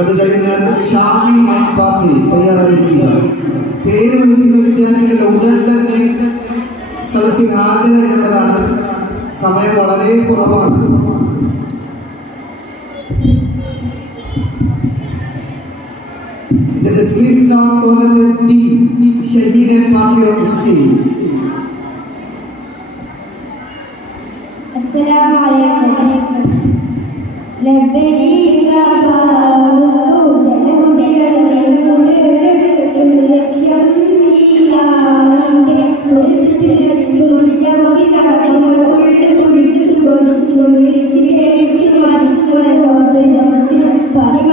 അത് കഴിഞ്ഞാൽ ഷാമി പാർട്ടി തയ്യാറായിരിക്കുക. പേര് വിളിക്കുന്ന വിദ്യാർത്ഥികൾ ഉടൻ തന്നെ സദസ്സിൽ ഹാജരാക്കേണ്ടതാണ്. സമയം വളരെ കുറവാണ്. The dismissed now honored D. Shaheen and Party on the stage. Assalamu alaikum. ലബ്ബൈക പാടുന്നു ജനങ്ങളുടെ ലക്ഷ്യം നീയാണെന്റെ പൊരുത്തത്തിലെത്തും ജഗതി നടക്കുമ്പോൾ ഉള്ളു തുടിച്ചു കൊറിച്ചു വിളിച്ചു ജയിച്ചു മരിച്ചു പതിമ